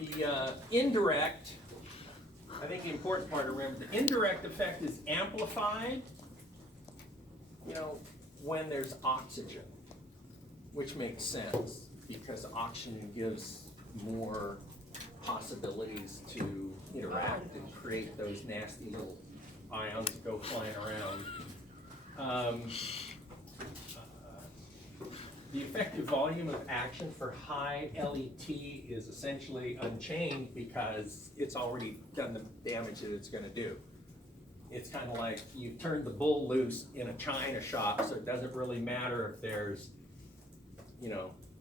The indirect, I think the important part to remember, the indirect effect is amplified, when there's oxygen, which makes sense because oxygen gives more possibilities to interact and create those nasty little ions that go flying around. The effective volume of action for high LET is essentially unchanged because it's already done the damage that it's going to do. It's kind of like you turn the bull loose in a china shop, so it doesn't really matter if there's,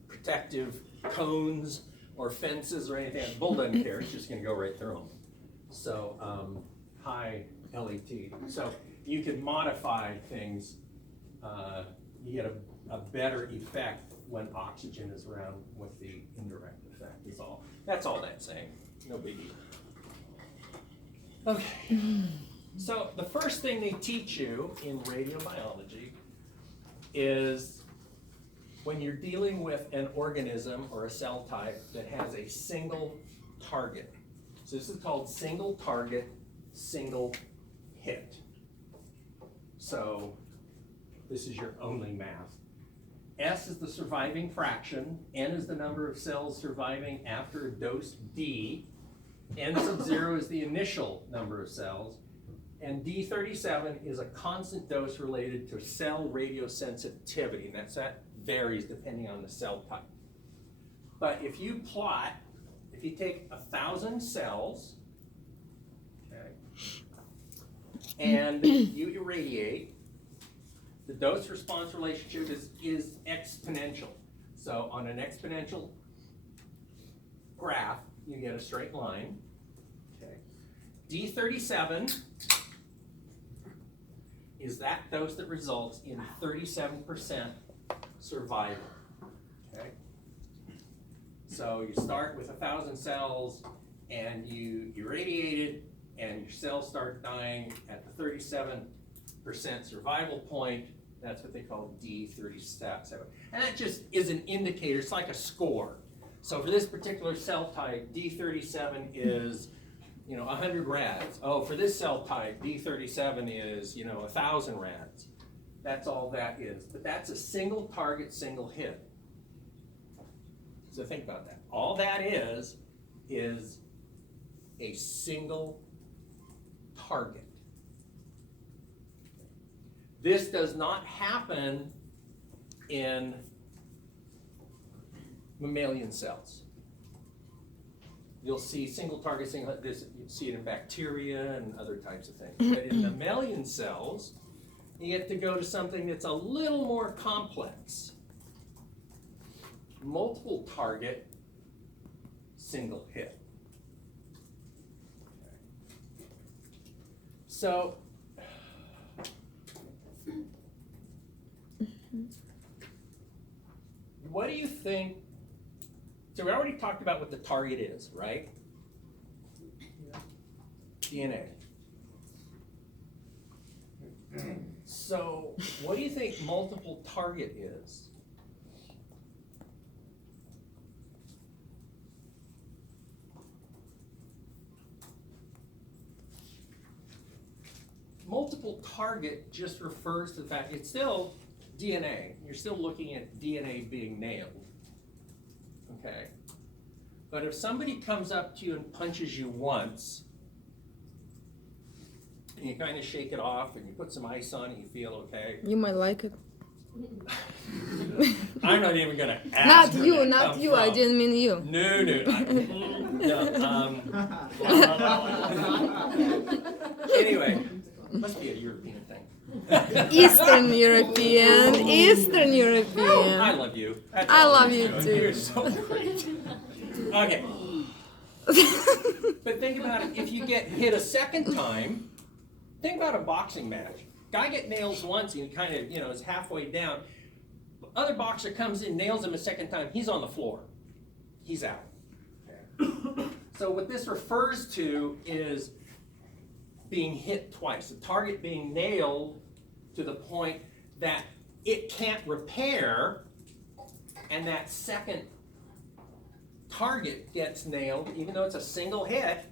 protective cones or fences or anything. The bull doesn't care, it's just going to go right through them. So high LET. So you can modify things. You get a better effect when oxygen is around with the indirect effect is all. That's all that's saying. No biggie. Okay. So the first thing they teach you in radiobiology is when you're dealing with an organism or a cell type that has a single target. So this is called single target, single hit. So this is your only math. S is the surviving fraction, N is the number of cells surviving after a dose D, N sub 0 is the initial number of cells, and D37 is a constant dose related to cell radiosensitivity, and that varies depending on the cell type. But if you take 1,000 cells, okay, and you irradiate, the dose-response relationship is exponential. So on an exponential graph, you get a straight line. Okay. D37 is that dose that results in 37% survival. Okay. So you start with 1,000 cells and you irradiate it, and your cells start dying at the 37% survival point. That's what they call D37. And that just is an indicator. It's like a score. So for this particular cell type, D37 is 100 rads. Oh, for this cell type, D37 is 1,000 rads. That's all that is. But that's a single target, single hit. So think about that. All that is a single target. This does not happen in mammalian cells. You'll see single target, single hit. You see it in bacteria and other types of things. But in mammalian cells, you get to go to something that's a little more complex. Multiple target, single hit. Okay. So, what do you think? So we already talked about what the target is, right? DNA. So what do you think multiple target is? Multiple target just refers to the fact it's still DNA. You're still looking at DNA being nailed. Okay? But if somebody comes up to you and punches you once, and you kind of shake it off and you put some ice on it, you feel okay. You might like it. I'm not even going to ask. Not you, not you. I didn't mean you. No. Anyway, must be a European thing. Eastern European. I love you. I love you too. You're so great. Okay. But think about it. If you get hit a second time, think about a boxing match. Guy get nails once and he kind of, is halfway down. Other boxer comes in, nails him a second time. He's on the floor. He's out. Okay. So what this refers to is being hit twice. The target being nailed to the point that it can't repair, and that second target gets nailed, even though it's a single hit.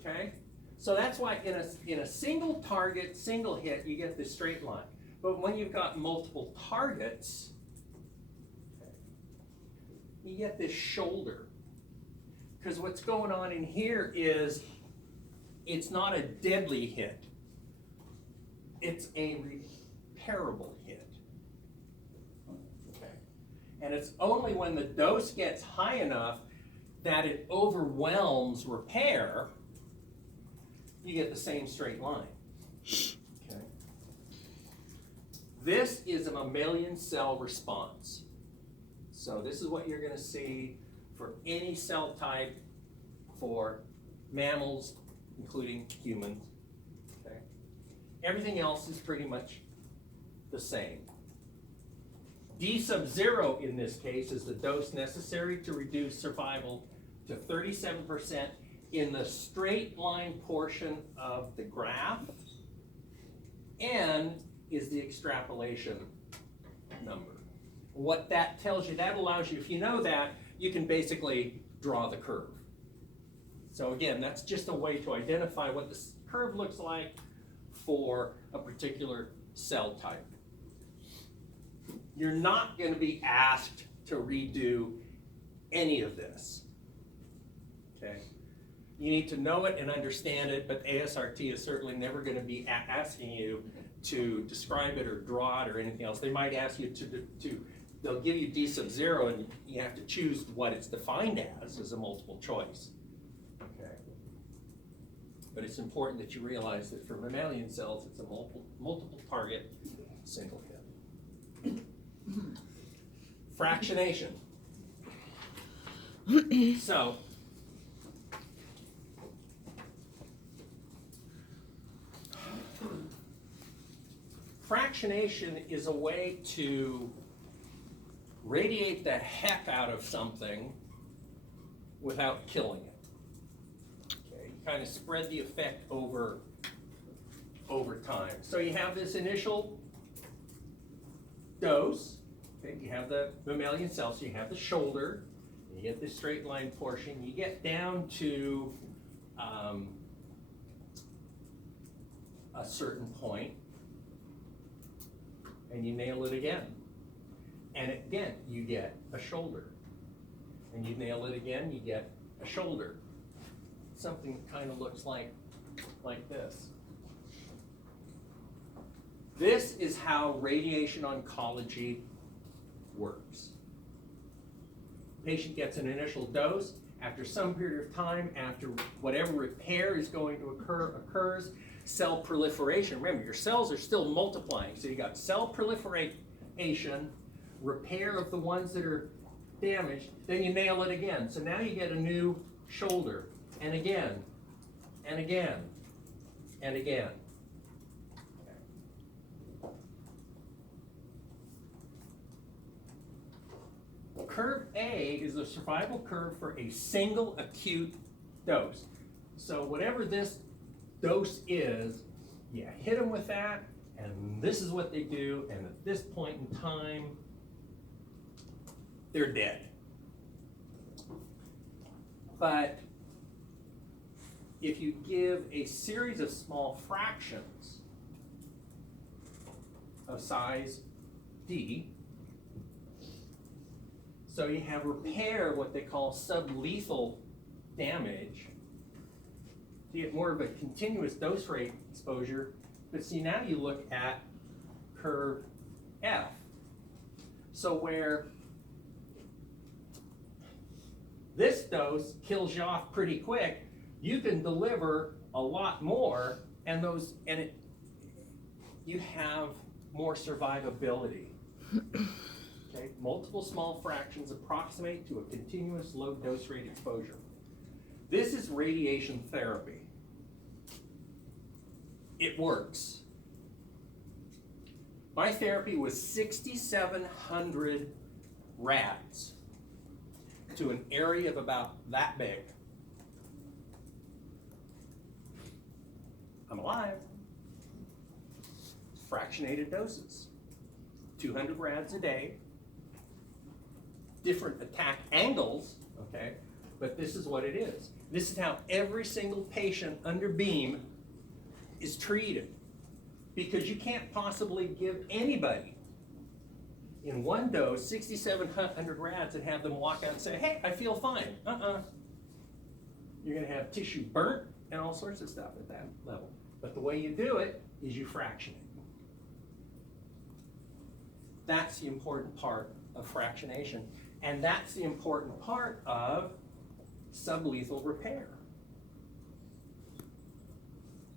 Okay? So that's why in a single target, single hit, you get this straight line. But when you've got multiple targets, you get this shoulder. Because what's going on in here is it's not a deadly hit. It's a repairable hit. Okay. And it's only when the dose gets high enough that it overwhelms repair, you get the same straight line. Okay. This is a mammalian cell response. So this is what you're going to see for any cell type for mammals, including humans. Okay. Everything else is pretty much the same. D sub 0 in this case is the dose necessary to reduce survival to 37% in the straight line portion of the graph. N is the extrapolation number. What that tells you, that allows you, if you know that, you can basically draw the curve. So again, that's just a way to identify what the curve looks like for a particular cell type. You're not going to be asked to redo any of this. Okay? You need to know it and understand it, but ASRT is certainly never going to be asking you to describe it or draw it or anything else. They might ask you they'll give you D sub 0 and you have to choose what it's defined as a multiple choice. Okay. But it's important that you realize that for mammalian cells, it's a multiple target, single hit. Fractionation. So, fractionation is a way to radiate the heck out of something without killing it. Okay, you kind of spread the effect over time. So you have this initial dose. Okay, you have the mammalian cells, so you have the shoulder, you get this straight line portion, you get down to a certain point, and you nail it again. And again, you get a shoulder. And you nail it again, you get a shoulder. Something kind of looks like this. This is how radiation oncology works. Patient gets an initial dose. After some period of time, after whatever repair is going to occurs, cell proliferation. Remember, your cells are still multiplying. So you got cell proliferation, repair of the ones that are damaged, then you nail it again. So now you get a new shoulder, and again, and again, and again. Curve A is the survival curve for a single acute dose. So whatever this dose is, you hit them with that, and this is what they do, and at this point in time, they're dead. But if you give a series of small fractions of size D, so you have repair, what they call sublethal damage, you get more of a continuous dose rate exposure. But see, now you look at curve F. So where this dose kills you off pretty quick, you can deliver a lot more, and you have more survivability. Okay? Multiple small fractions approximate to a continuous low dose rate exposure. This is radiation therapy. It works. My therapy was 6,700 rads to an area of about that big. I'm alive. Fractionated doses. 200 rads a day. different attack angles, okay? But this is what it is. This is how every single patient under beam is treated. Because you can't possibly give anybody in one dose 6,700 rads and have them walk out and say, hey, I feel fine. You're gonna have tissue burnt and all sorts of stuff at that level. But the way you do it is you fraction it. That's the important part of fractionation. And that's the important part of sublethal repair.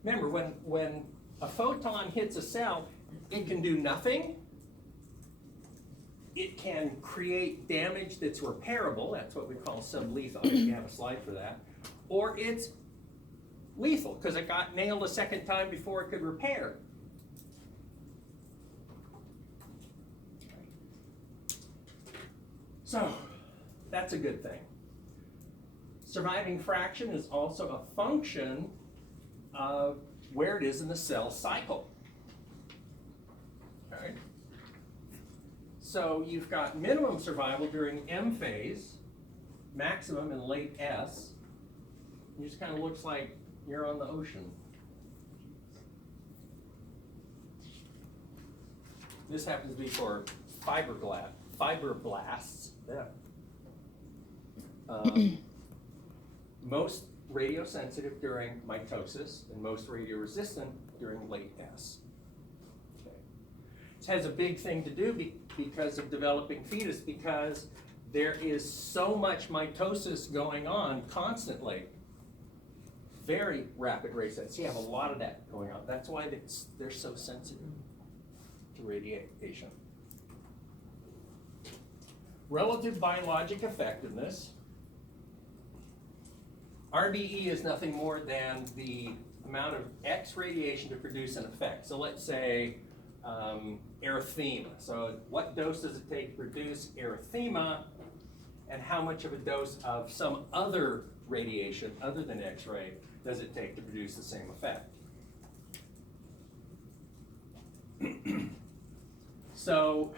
Remember, when a photon hits a cell, it can do nothing. It can create damage that's repairable. That's what we call sublethal. You have a slide for that. Or it's lethal, because it got nailed a second time before it could repair. So, that's a good thing. Surviving fraction is also a function of where it is in the cell cycle. Okay. So you've got minimum survival during M phase, maximum in late S. It just kind of looks like you're on the ocean. This happens to be for fibroblasts. Yeah. Most radiosensitive during mitosis and most radioresistant during late S. Okay. This has a big thing to do because of developing fetus, because there is so much mitosis going on constantly. Very rapid rates. So you have a lot of that going on. That's why they're so sensitive to radiation. Relative biologic effectiveness. RBE is nothing more than the amount of X radiation to produce an effect. So let's say erythema. So what dose does it take to produce erythema, and how much of a dose of some other radiation other than X-ray does it take to produce the same effect? So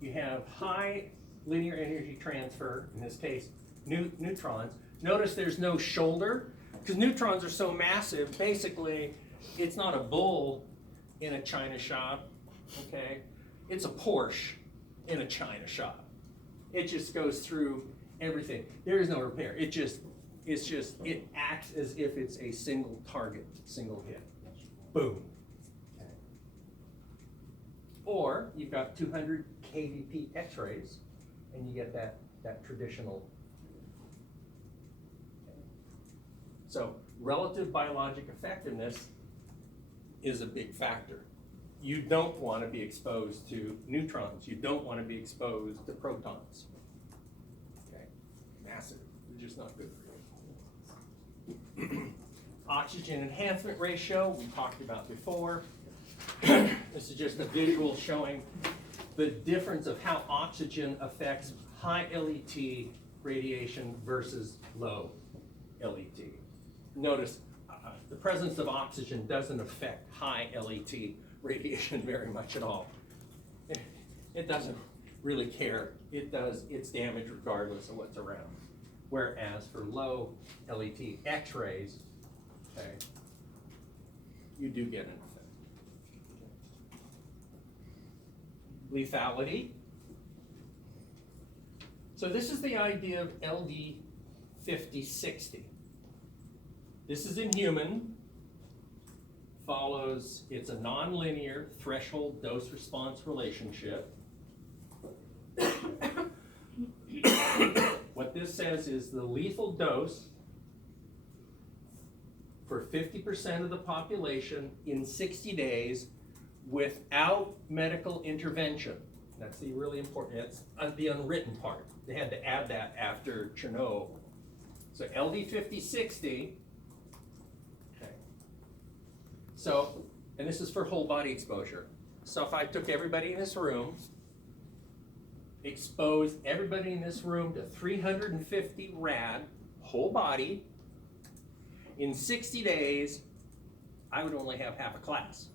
you have high linear energy transfer, in this case neutrons. Notice there's no shoulder, because neutrons are so massive, basically it's not a bull in a china shop, okay? It's a Porsche in a china shop. It just goes through everything. There is no repair. It acts as if it's a single target, single hit. Boom. Okay. Or you've got 200 kVp X-rays, and you get that traditional. Okay. So relative biologic effectiveness is a big factor. You don't want to be exposed to neutrons. You don't want to be exposed to protons. Okay, massive. They're just not good for you. Oxygen enhancement ratio, we talked about before. This is just a visual showing the difference of how oxygen affects high LET radiation versus low LET. Notice the presence of oxygen doesn't affect high LET radiation very much at all. It doesn't really care. It does its damage regardless of what's around. Whereas for low LET X-rays, okay, you do get an effect. Lethality. So this is the idea of LD 50-60. This is in human. Follows, it's a nonlinear threshold dose-response relationship. What this says is the lethal dose for 50% of the population in 60 days without medical intervention. That's the really important, that's the unwritten part. They had to add that after Chernobyl. So LD 50-60. So, and this is for whole body exposure. So if I took everybody in this room, exposed everybody in this room to 350 rad, whole body, in 60 days, I would only have half a class.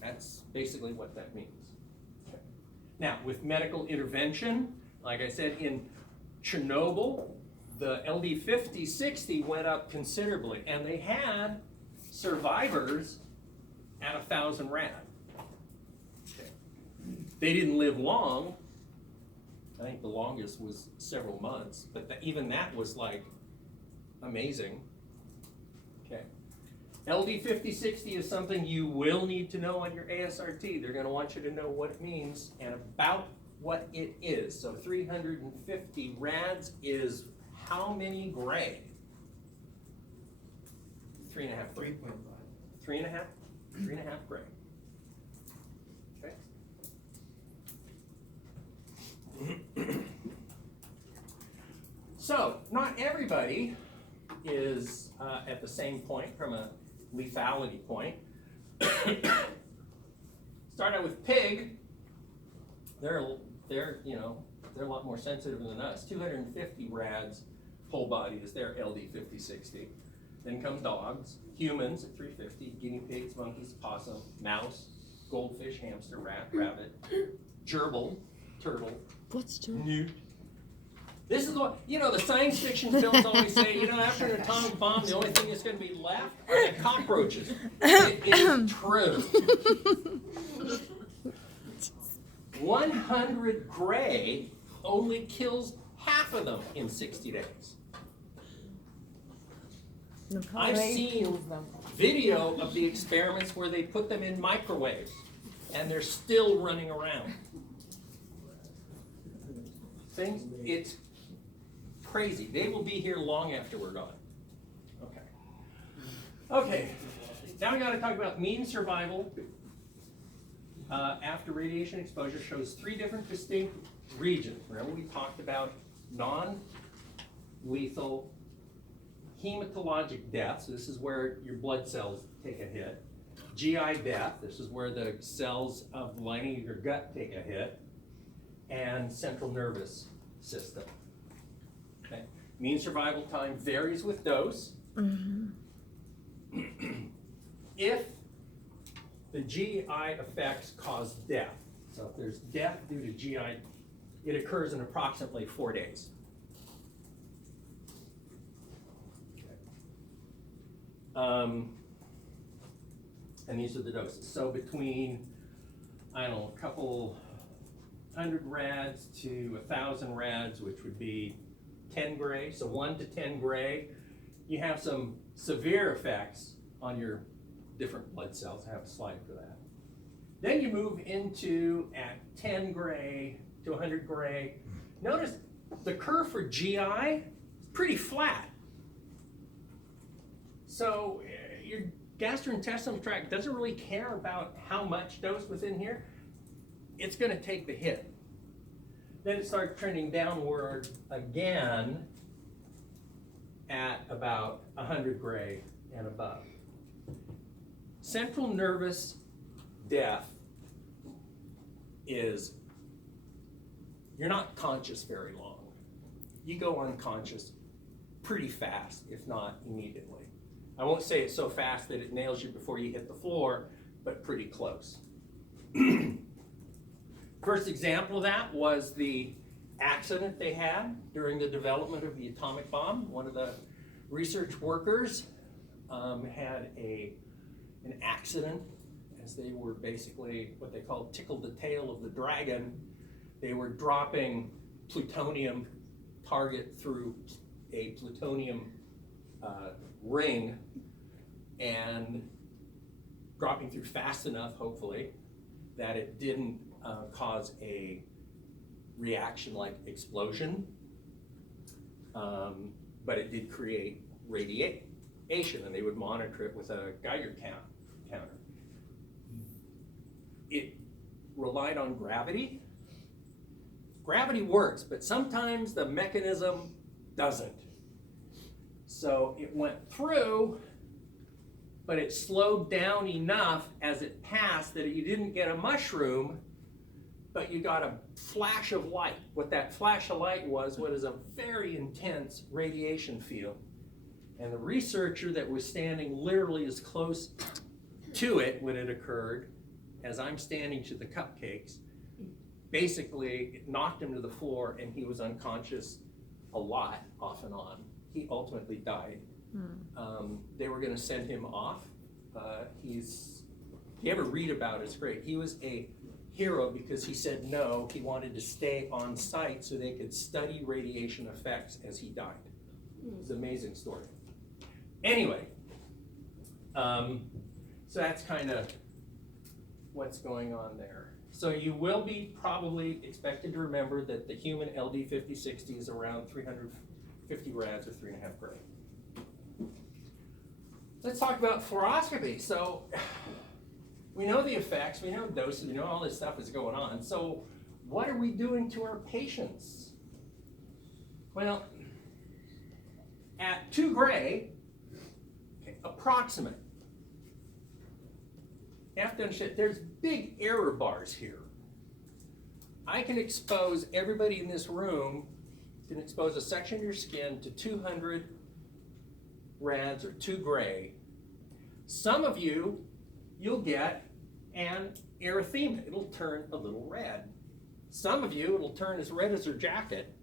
That's basically what that means. Now, with medical intervention, like I said, in Chernobyl, the LD50-60 went up considerably, and they had survivors at 1,000 rad. Okay. They didn't live long. I think the longest was several months, but even that was like amazing. Okay. LD50-60 is something you will need to know on your ASRT. They're going to want you to know what it means and about what it is. So 350 rads is how many gray? 3.5 gray. 3.5. 3.5? 3.5 gray. Okay. So, not everybody is at the same point from a lethality point. Start out with pig. They're a lot more sensitive than us. 250 rads whole body is their LD50-60. Then come dogs, humans at 350, guinea pigs, monkeys, possum, mouse, goldfish, hamster, rat, rabbit, gerbil, turtle, What's true? newt. This is what, the science fiction films always say, after an atomic bomb, the only thing that's going to be left are the cockroaches. It is true. 100 gray only kills half of them in 60 days. I've seen video of the experiments where they put them in microwaves and they're still running around. It's crazy. They will be here long after we're gone. Okay, now we got to talk about mean survival after radiation exposure. Shows 3 different distinct regions. Remember we talked about non-lethal hematologic death. So this is where your blood cells take a hit. GI death. This is where the cells of the lining of your gut take a hit. And central nervous system. Okay. Mean survival time varies with dose. Mm-hmm. If the GI effects cause death, so if there's death due to GI, it occurs in approximately 4 days. And these are the doses. So between, a couple 100 rads to 1,000 rads, which would be 10 gray, so 1 to 10 gray, you have some severe effects on your different blood cells. I have a slide for that. Then you move into at 10 gray to 100 gray. Notice the curve for GI is pretty flat. So your gastrointestinal tract doesn't really care about how much dose was in here. It's going to take the hit. Then it starts trending downward again at about 100 gray and above. Central nervous death is, you're not conscious very long. You go unconscious pretty fast, if not immediately. I won't say it's so fast that it nails you before you hit the floor, but pretty close. First example of that was the accident they had during the development of the atomic bomb. One of the research workers had an accident as they were basically what they called tickled the tail of the dragon. They were dropping plutonium target through a plutonium ring and dropping through fast enough, hopefully, that it didn't cause a reaction like explosion, but it did create radiation, and they would monitor it with a Geiger counter. It relied on gravity. Gravity works, but sometimes the mechanism doesn't. So it went through, but it slowed down enough as it passed that you didn't get a mushroom, but you got a flash of light. What that flash of light was a very intense radiation field. And the researcher that was standing literally as close to it when it occurred as I'm standing to the cupcakes basically it knocked him to the floor, and he was unconscious a lot, off and on. He ultimately died. They were going to send him off. If you ever read about it, it's great. He was a hero because he said no. He wanted to stay on site so they could study radiation effects as he died. It's an amazing story. Anyway, so that's kind of what's going on there. So you will be probably expected to remember that the human LD5060 is around 350 rads or 3.5 gray. Let's talk about fluoroscopy. So we know the effects, we know doses, we know all this stuff is going on. So what are we doing to our patients? Well, at 2 gray, okay, approximate. You have to understand, there's big error bars here. I can expose everybody in this room, can expose a section of your skin to 200 rads or 2 gray. Some of you, you'll get an erythema. It'll turn a little red. Some of you, it'll turn as red as their jacket.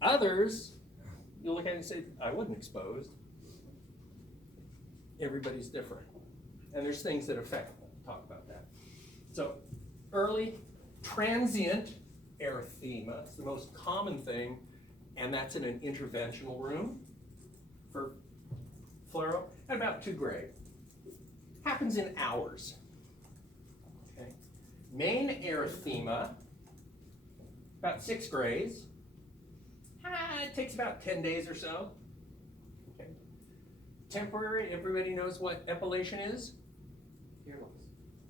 Others, you'll look at it and say, I wasn't exposed. Everybody's different. And there's things that affect them. We'll talk about that. So early transient erythema is the most common thing, and that's in an interventional room for fluoro at about 2 gray. Happens in hours. Okay. Main erythema, about 6 grays. It takes about 10 days or so. Okay. Temporary, everybody knows what epilation is? Hair loss.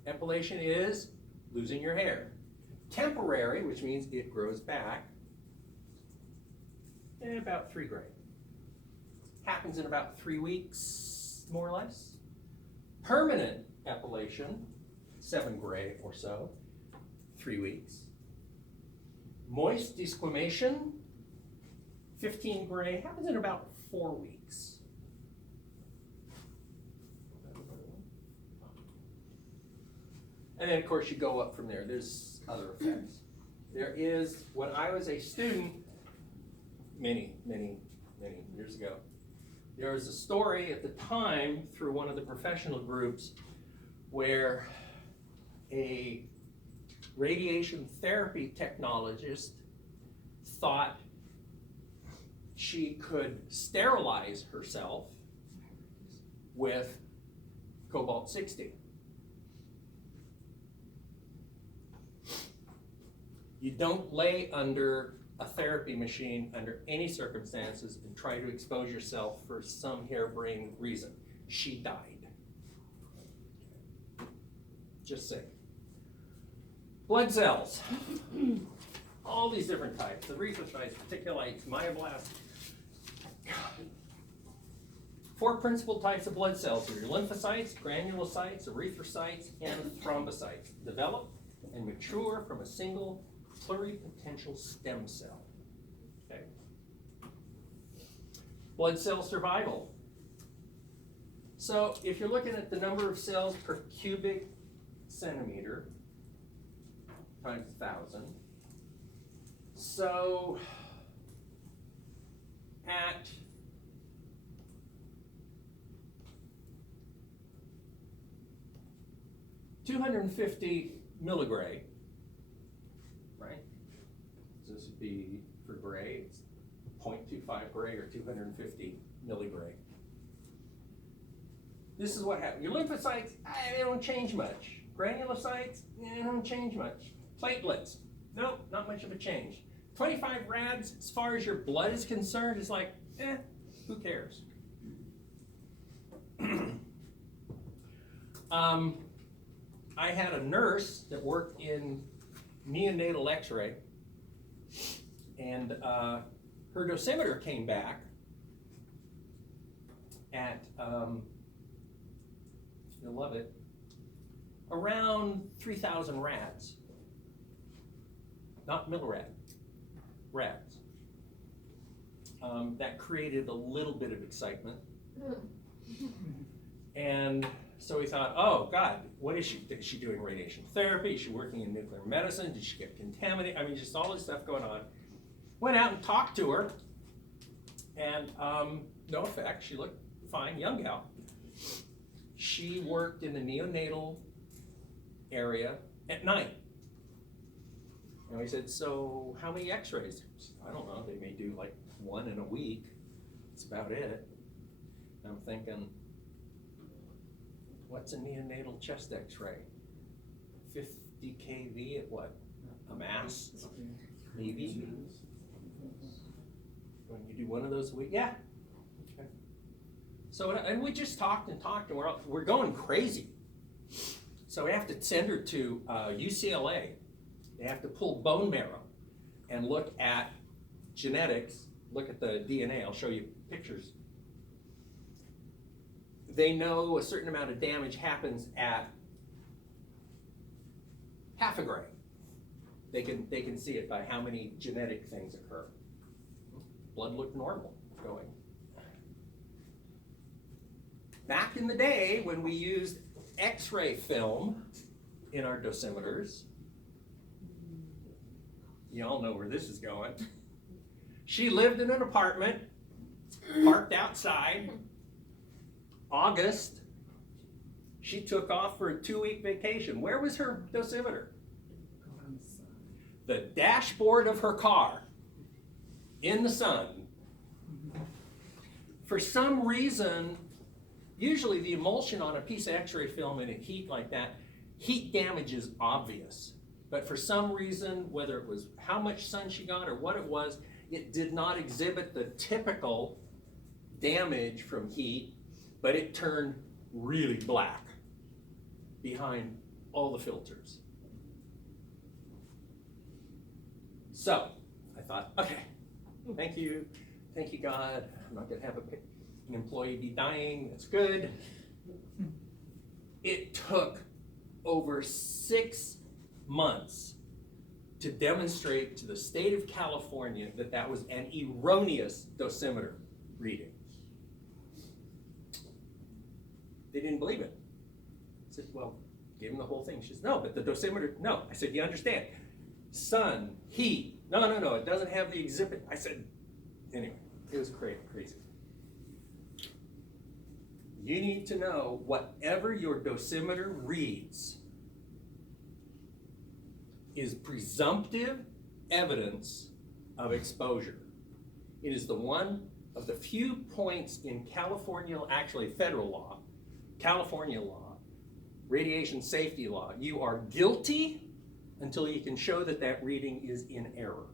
Epilation is losing your hair. Temporary, which means it grows back, and about 3 gray. Happens in about 3 weeks, more or less. Permanent epilation, 7 gray or so, 3 weeks. Moist desquamation, 15 gray, happens in about 4 weeks. And then, of course, you go up from there. There's other effects. There is, when I was a student, many years ago, there was a story at the time through one of the professional groups where a radiation therapy technologist thought she could sterilize herself with cobalt-60. You don't lay under a therapy machine under any circumstances and try to expose yourself for some harebrained reason. She died. Just saying. Blood cells. All these different types. Erythrocytes, reticulites, myoblasts. 4 principal types of blood cells are your lymphocytes, granulocytes, erythrocytes, and thrombocytes. Develop and mature from a single pluripotential stem cell. Okay. Blood cell survival. So if you're looking at the number of cells per cubic centimeter times 1,000, so at $250 milligray, right? So this would be for gray, it's 0.25 gray or 250 milligray. This is what happens. Your lymphocytes, they don't change much. Granulocytes, they don't change much. Platelets, nope, not much of a change. 25 rads, as far as your blood is concerned, is like, who cares? I had a nurse that worked in neonatal x-ray, and her dosimeter came back at, you'll love it, around 3,000 rads. Not millirad, rads. That created a little bit of excitement. And So we thought, oh God, what is she? Is she doing radiation therapy? Is she working in nuclear medicine? Did she get contaminated? I mean, just all this stuff going on. Went out and talked to her, and no effect. She looked fine, young gal. She worked in the neonatal area at night. And we said, so how many x-rays? I don't know, they may do like 1 in a week. That's about it. And I'm thinking, what's a neonatal chest x-ray? 50 kV at what? A mass? Maybe? When you do one of those a week? Yeah. Okay. So, and we just talked and we're going crazy. So we have to send her to UCLA. They have to pull bone marrow and look at genetics, look at the DNA. I'll show you pictures. They know a certain amount of damage happens at half a gram. They can see it by how many genetic things occur. Blood looked normal going. Back in the day when we used X-ray film in our dosimeters, you all know where this is going. She lived in an apartment, parked outside. August, she took off for a 2-week vacation. Where was her dosimeter? The dashboard of her car, in the sun. For some reason, usually the emulsion on a piece of X-ray film in a heat like that, heat damage is obvious. But for some reason, whether it was how much sun she got or what it was, it did not exhibit the typical damage from heat, but it turned really black behind all the filters. So I thought, okay, thank you God. I'm not gonna have an employee be dying, that's good. It took over 6 months to demonstrate to the state of California that that was an erroneous dosimeter reading. They didn't believe it. I said, well, gave them the whole thing. She said, no, but the dosimeter, no. I said, you understand, sun, heat, no, it doesn't have the exhibit. I said, anyway, it was crazy. You need to know whatever your dosimeter reads is presumptive evidence of exposure. It is the one of the few points in California, actually federal law, California law, radiation safety law, you are guilty until you can show that that reading is in error.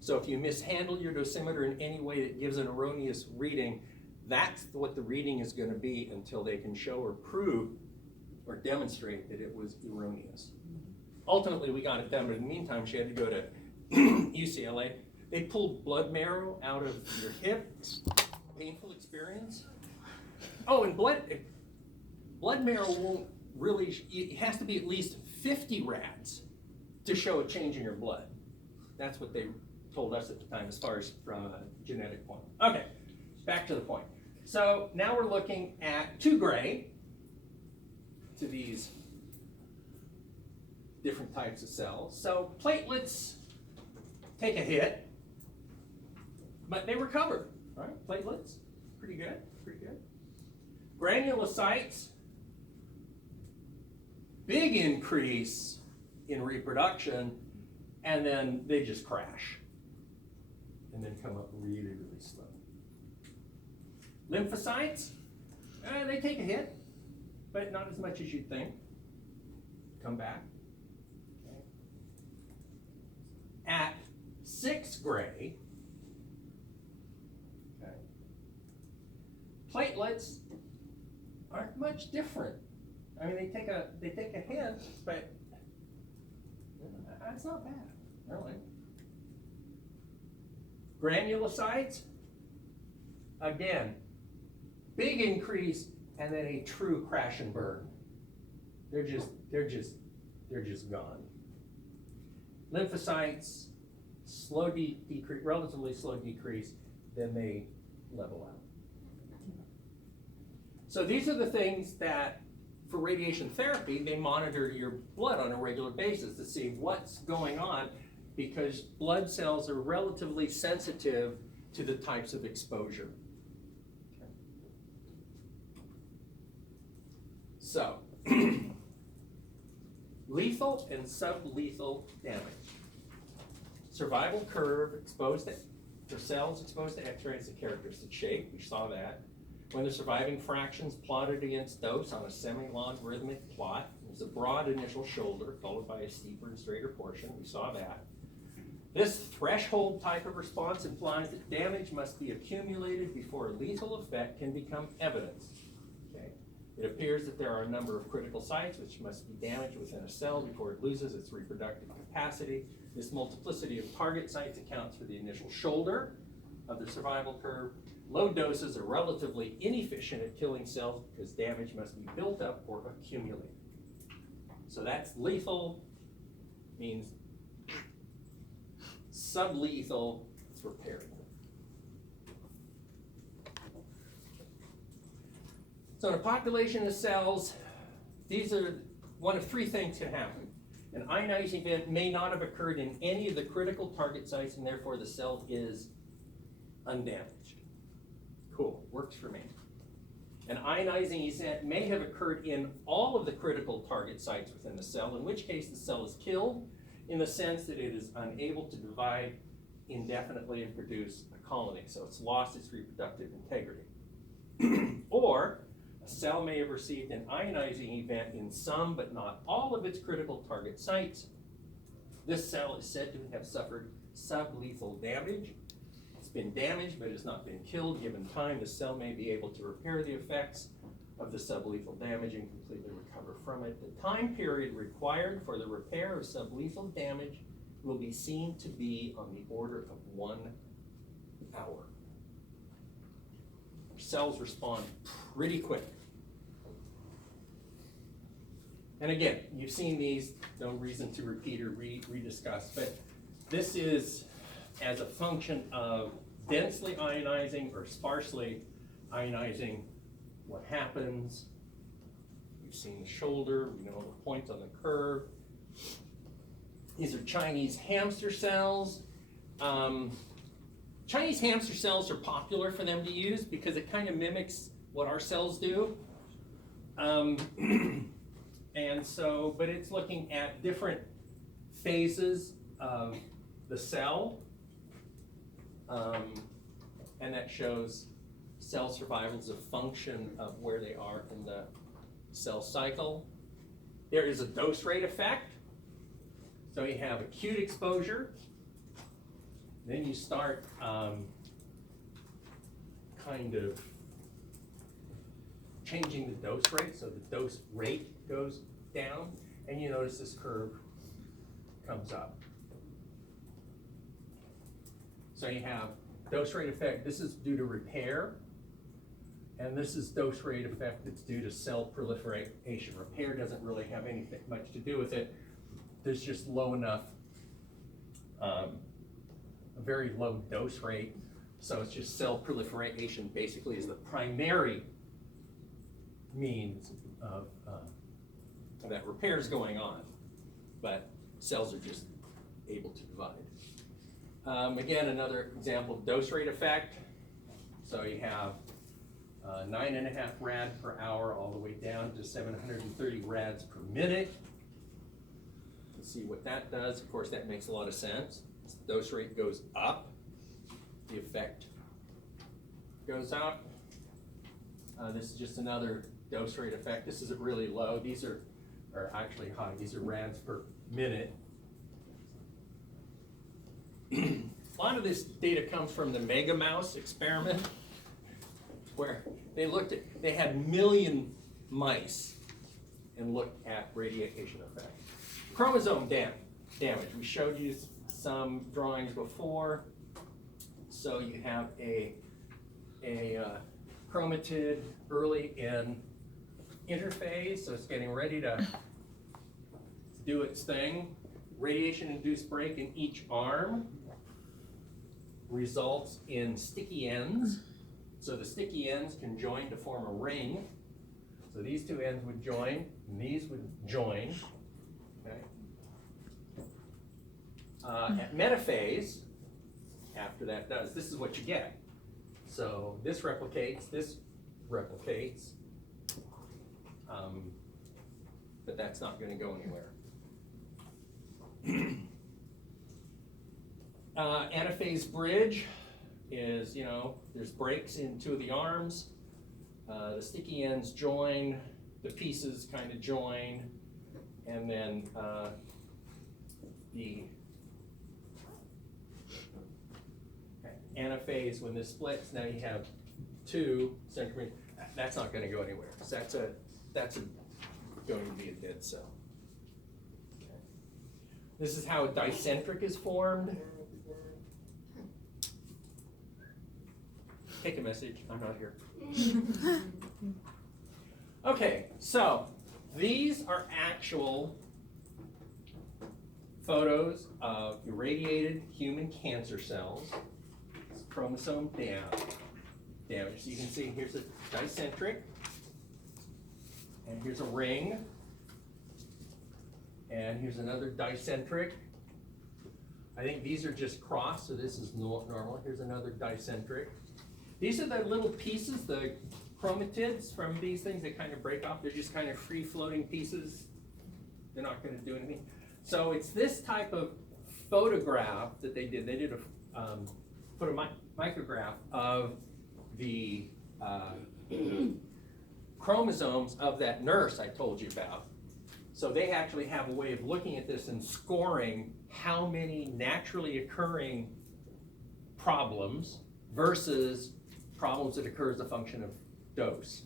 So if you mishandle your dosimeter in any way that gives an erroneous reading, that's what the reading is going to be until they can show or prove or demonstrate that it was erroneous. Ultimately, we got it done, but in the meantime, she had to go to UCLA. They pulled blood marrow out of your hip. Painful experience. Oh, and blood marrow won't really, it has to be at least 50 rads to show a change in your blood. That's what they told us at the time as far as from a genetic point. Okay, back to the point. So now we're looking at 2 gray to these different types of cells. So platelets take a hit, but they recover, right? Platelets, pretty good. Granulocytes, big increase in reproduction, and then they just crash, and then come up really slow. Lymphocytes, they take a hit, but not as much as you'd think. Come back. Okay. At 6 gray, okay, platelets aren't much different. I mean, they take a hit, but that's not bad, really. Granulocytes, again, big increase, and then a true crash and burn. They're just gone. Lymphocytes, slow decrease, relatively slow decrease, then they level out. So these are the things that, for radiation therapy, they monitor your blood on a regular basis to see what's going on, because blood cells are relatively sensitive to the types of exposure. So, lethal and sublethal damage. Survival curve exposed to, for cells exposed to X-ray is a characteristic shape, we saw that. When the surviving fractions plotted against dose on a semi-logarithmic plot, there's a broad initial shoulder followed by a steeper and straighter portion, we saw that. This threshold type of response implies that damage must be accumulated before a lethal effect can become evident. Okay. It appears that there are a number of critical sites which must be damaged within a cell before it loses its reproductive capacity. This multiplicity of target sites accounts for the initial shoulder of the survival curve. Low doses are relatively inefficient at killing cells because damage must be built up or accumulated. So that's lethal, means sublethal, it's repairing. So in a population of cells, these are one of three things can happen. An ionizing event may not have occurred in any of the critical target sites, and therefore the cell is undamaged. Cool, works for me. An ionizing event may have occurred in all of the critical target sites within the cell, in which case the cell is killed in the sense that it is unable to divide indefinitely and produce a colony, so it's lost its reproductive integrity. Or a cell may have received an ionizing event in some but not all of its critical target sites. This cell is said to have suffered sublethal damage. It's been damaged but has not been killed. Given time, the cell may be able to repair the effects of the sublethal damage and completely recover from it. The time period required for the repair of sublethal damage will be seen to be on the order of 1 hour. Cells respond pretty quick. And again, you've seen these, no reason to repeat or rediscuss, but this is as a function of densely ionizing or sparsely ionizing what happens. We've seen the shoulder, we know the points on the curve. These are Chinese hamster cells. Chinese hamster cells are popular for them to use because it kind of mimics what our cells do. And so, but it's looking at different phases of the cell. And that shows cell survival as a function of where they are in the cell cycle. There is a dose rate effect. So you have acute exposure. Then you start kind of changing the dose rate, so the dose rate goes down, and you notice this curve comes up. So you have dose rate effect. This is due to repair, and this is dose rate effect that's due to cell proliferation. Repair doesn't really have anything much to do with it. There's just low enough, a very low dose rate, so it's just cell proliferation basically is the primary means of that repair is going on, but cells are just able to divide. Again, another example of dose rate effect. So you have 9.5 rad per hour all the way down to 730 rads per minute. Let's see what that does. Of course, that makes a lot of sense. As the dose rate goes up, the effect goes up. This is just another dose rate effect. This isn't really low. These are actually high. These are rads per minute. A lot of this data comes from the Mega Mouse experiment, where they had million mice and looked at radiation effect. Chromosome damage. We showed you some drawings before. So you have a chromatid early in interphase, so it's getting ready to do its thing. Radiation-induced break in each arm results in sticky ends. So the sticky ends can join to form a ring, So these two ends would join, and these would join. Okay. At metaphase, after that does, this is what you get. So this replicates, but that's not going to go anywhere. Anaphase bridge is, there's breaks in two of the arms. The sticky ends join, the pieces kind of join, and then the anaphase, when this splits, now you have two centromere. That's not going to go anywhere. So that's going to be a dead cell. Okay. This is how a dicentric is formed. Take a message. I'm not here. Okay, so these are actual photos of irradiated human cancer cells. It's chromosome damage. So you can see here's a dicentric, and here's a ring, and here's another dicentric. I think these are just crossed, so this is normal. Here's another dicentric. These are the little pieces, the chromatids from these things that kind of break off. They're just kind of free-floating pieces. They're not going to do anything. So it's this type of photograph that they did. They did put a micrograph of the chromosomes of that nurse I told you about. So they actually have a way of looking at this and scoring how many naturally occurring problems versus problems that occur as a function of dose.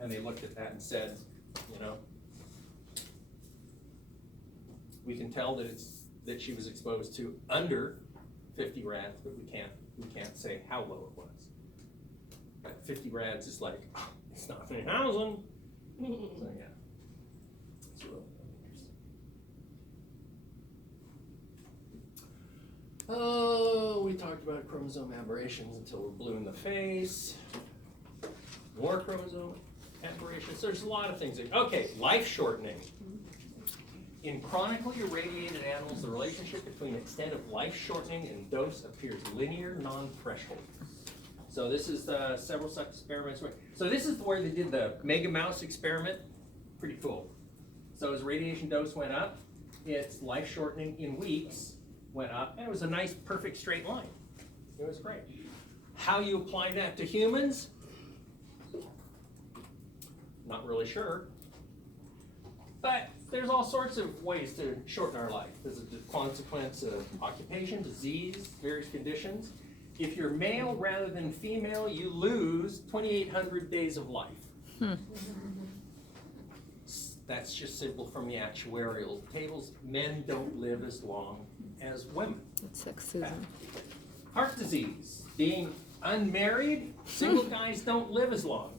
And they looked at that and said, we can tell that she was exposed to under 50 rads, but we can't say how low it was. But 50 rads is like, it's not 3,000. So yeah, it's really interesting. Oh, we talked about chromosome aberrations until we're blue in the face. More chromosome aberrations. There's a lot of things. Okay, life shortening. In chronically irradiated animals, the relationship between extent of life shortening and dose appears linear, non-threshold. So this is several such experiments. So this is where they did the mega mouse experiment. Pretty cool. So as radiation dose went up, its life shortening in weeks went up, and it was a nice, perfect straight line. It was great. How you apply that to humans? Not really sure. But there's all sorts of ways to shorten our life. There's a consequence of occupation, disease, various conditions. If you're male rather than female, you lose 2,800 days of life. That's just simple from the actuarial tables. Men don't live as long as women. It's sexism. Heart disease. Being unmarried, single guys don't live as long.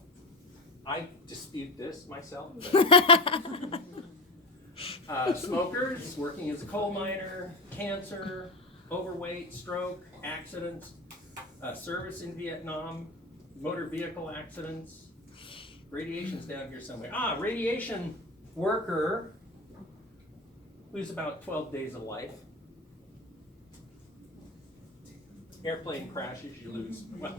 I dispute this myself. Smokers, working as a coal miner, cancer, overweight, stroke, accidents, service in Vietnam, motor vehicle accidents. Radiation's down here somewhere. Radiation worker, lose about 12 days of life. Airplane crashes, you lose, well,